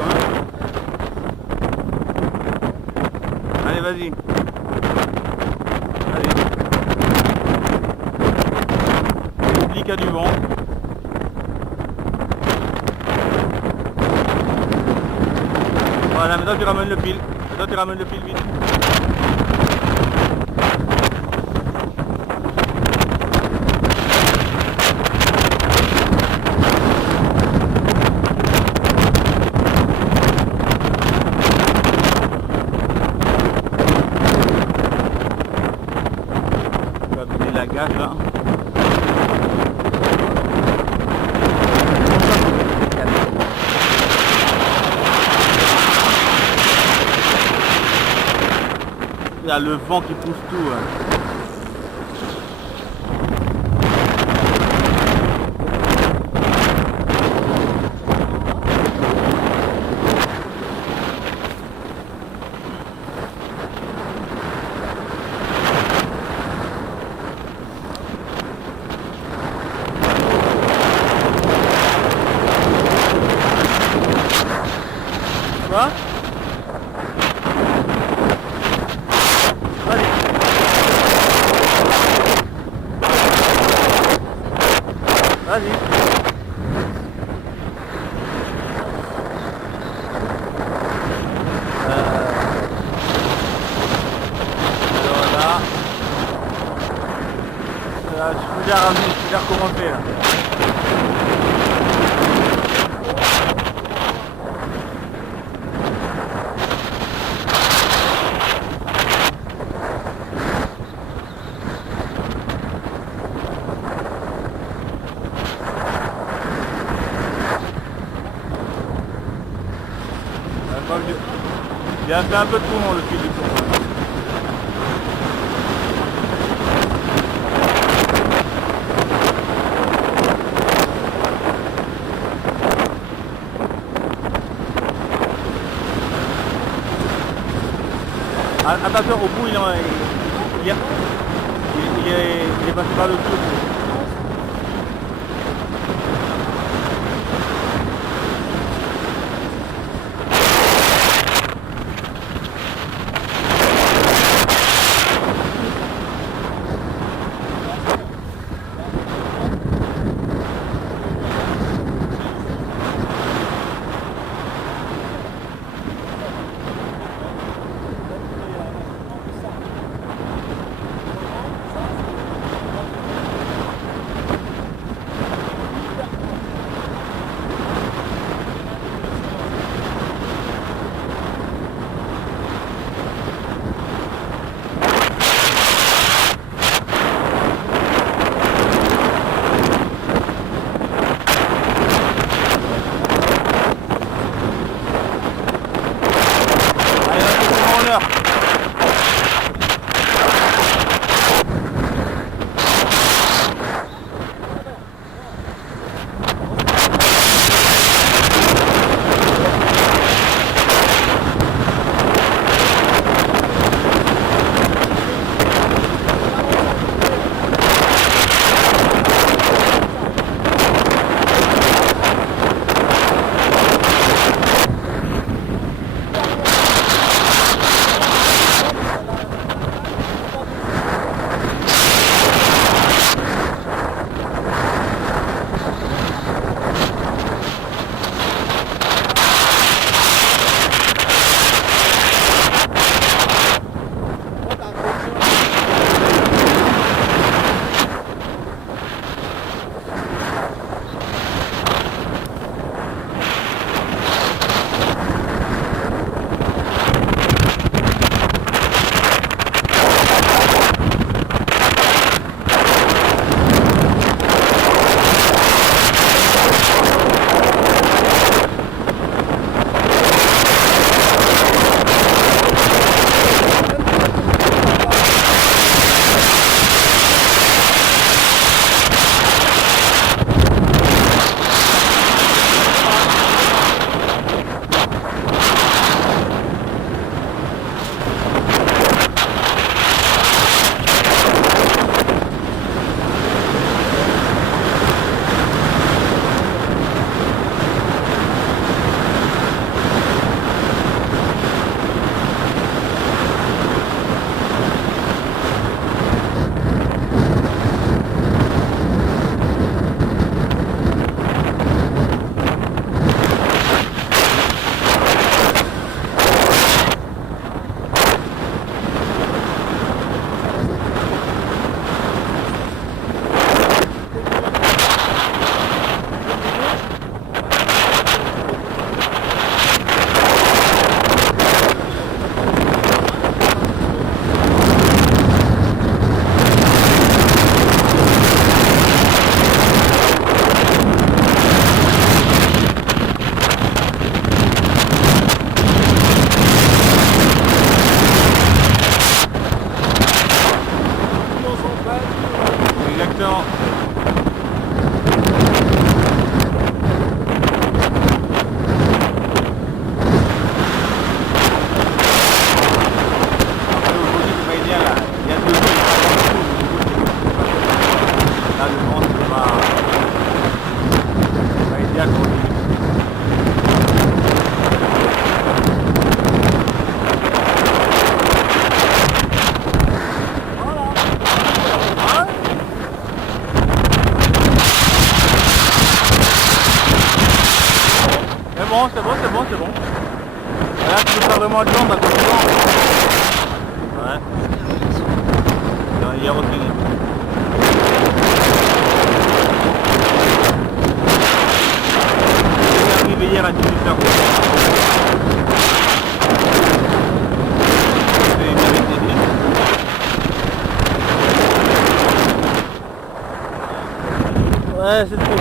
quand même. Allez, vas-y. Allez. Oublie qu'il y a du vent. Voilà, maintenant tu ramènes le fil. Maintenant tu ramènes le fil vite. Tu vas vider la gage là. Il y a le vent qui pousse tout. Hein. Quoi ? Vas-y. Alors là, je vais recommencer là. Il a fait un peu de tourment le fil du tour. Attention, au bout il est passé par le tour. Là, tu peux faire vraiment de jambes à côté de jambes. Ouais. Il y a retenu. Arrivé hier à 18h. Ouais, c'est trop.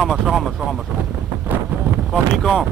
Ah, machin. Pas piquant.